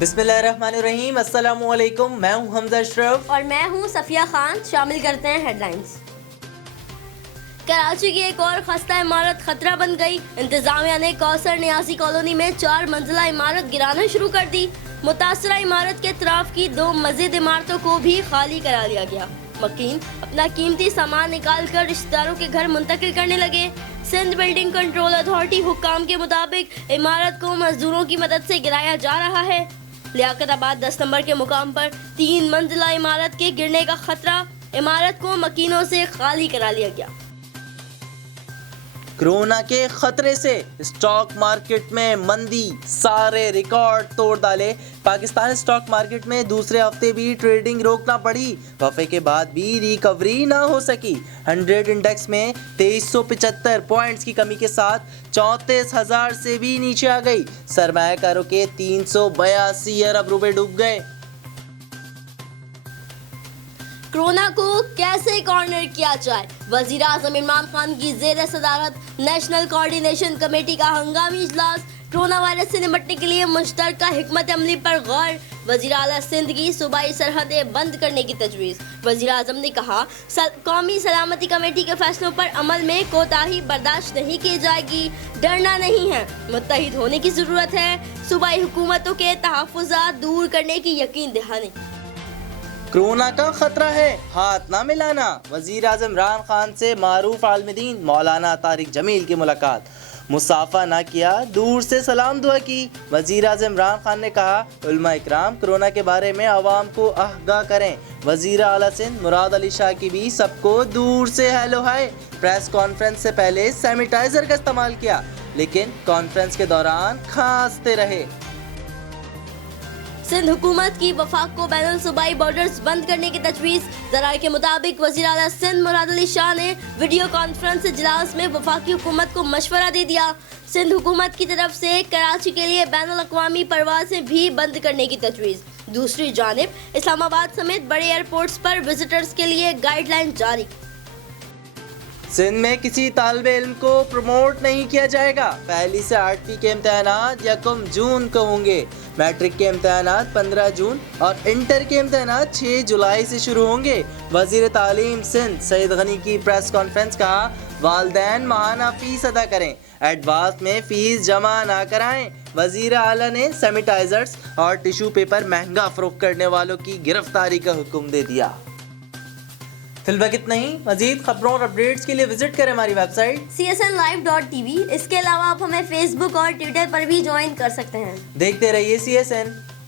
बिस्मिल्लाहिर्रहमानिर्रहीम, अस्सलाम वालेकुम। मैं हूं हमजा अशरफ और मैं हूं सफिया खान। शामिल करते हैं हेडलाइंस। कराची की एक और खस्ता इमारत खतरा बन गई। इंतजामिया ने कौसर नियासी कॉलोनी में 4 मंजिला इमारत गिराना शुरू कर दी। मुतासरा इमारत के अतराफ की 2 मजीद इमारतों को भी खाली करा लिया गया। मकीन अपना कीमती सामान निकाल कर रिश्तेदारों के घर मुंतकिल करने लगे। सिंध बिल्डिंग कंट्रोल अथॉरिटी हुक्काम के मुताबिक इमारत को मजदूरों की मदद से गिराया जा रहा है। लियाकताबाद 10 नंबर के मुकाम पर 3 मंजिला इमारत के गिरने का खतरा। इमारत को मकीनों से खाली करा लिया गया। कोरोना के खतरे से स्टॉक मार्केट में मंदी, सारे रिकॉर्ड तोड़ डाले। पाकिस्तान स्टॉक मार्केट में दूसरे हफ्ते भी ट्रेडिंग रोकना पड़ी। वफे के बाद भी रिकवरी ना हो सकी। 100 इंडेक्स में 2375 पॉइंट्स की कमी के साथ 34,000 से भी नीचे आ गई। सरमायाकारों के 382 अरब रुपए डूब गए। कोरोना को कैसे कॉर्नर किया जाए, वजीर आजम इमरान खान की जेर सदारत नेशनल कोऑर्डिनेशन कमेटी का हंगामी इजलास। कोरोना वायरस से निपटने के लिए मुश्तरका हिकमत अमली पर गौर। वजीर आला सिंध की सूबाई सरहदें बंद करने की तजवीज़। वजीर आजम ने कहा कौमी सलामती कमेटी के फैसलों पर अमल में कोताही बर्दाश्त नहीं की जाएगी। डरना नहीं है, मुत्तहिद होने की ज़रूरत है। सूबाई हुकूमतों के तहफ़्फ़ुज़ात दूर करने की यकीन दहानी। कोरोना का खतरा है, हाथ ना मिलाना। वजीर आज़म इमरान खान से मारूफ आलमदीन मौलाना तारिक जमील की मुलाकात। मुसाफा ना किया, दूर से सलाम दुआ की। वजीर आज़म इमरान खान ने कहा उलमा इकराम कोरोना के बारे में आवाम को आगाह करें। वजीर आला सिंध मुराद अली शाह की भी सबको दूर से हेलो हाय। प्रेस कॉन्फ्रेंस से पहले सैनिटाइजर का इस्तेमाल किया, लेकिन कॉन्फ्रेंस के दौरान खांसते रहे। सिंध हुकूमत की वफाक को बैनुल सूबाई बॉर्डर्स बंद करने की तजवीज़। ज़राए के मुताबिक वज़ीर आला सिंध मुराद अली शाह ने वीडियो कॉन्फ्रेंस इजलास में वफाकी हुकूमत को मशवरा दे दिया। सिंध हुकूमत की तरफ से कराची के लिए बैनुल अक़वामी परवाज़ें भी बंद करने की तजवीज़। दूसरी जानिब इस्लामाबाद समेत बड़े एयरपोर्ट्स पर विजिटर्स के लिए गाइडलाइन जारी। सिंध में किसी तालिबे इल्म को प्रमोट नहीं किया जाएगा। पहली से 8वीं के इम्तहानात 1 जून को होंगे। मैट्रिक के इम्तहानात 15 जून और इंटर के इम्तहानात 6 जुलाई से शुरू होंगे। वजीर तालीम सिंध सईद गनी की प्रेस कॉन्फ्रेंस कहा वालिदैन माहाना फीस अदा करें, एडवांस में फीस जमा ना कराएं। वजीर आला ने सैनिटाइजर्स और टिश्यू पेपर महंगा फरोख्त करने वालों की गिरफ्तारी का हुक्म दे दिया। फिलहाल इतना ही। मजीद खबरों और अपडेट्स के लिए विजिट करें हमारी वेबसाइट csnlive.tv। इसके अलावा आप हमें फेसबुक और ट्विटर पर भी ज्वाइन कर सकते हैं। देखते रहिए CSN।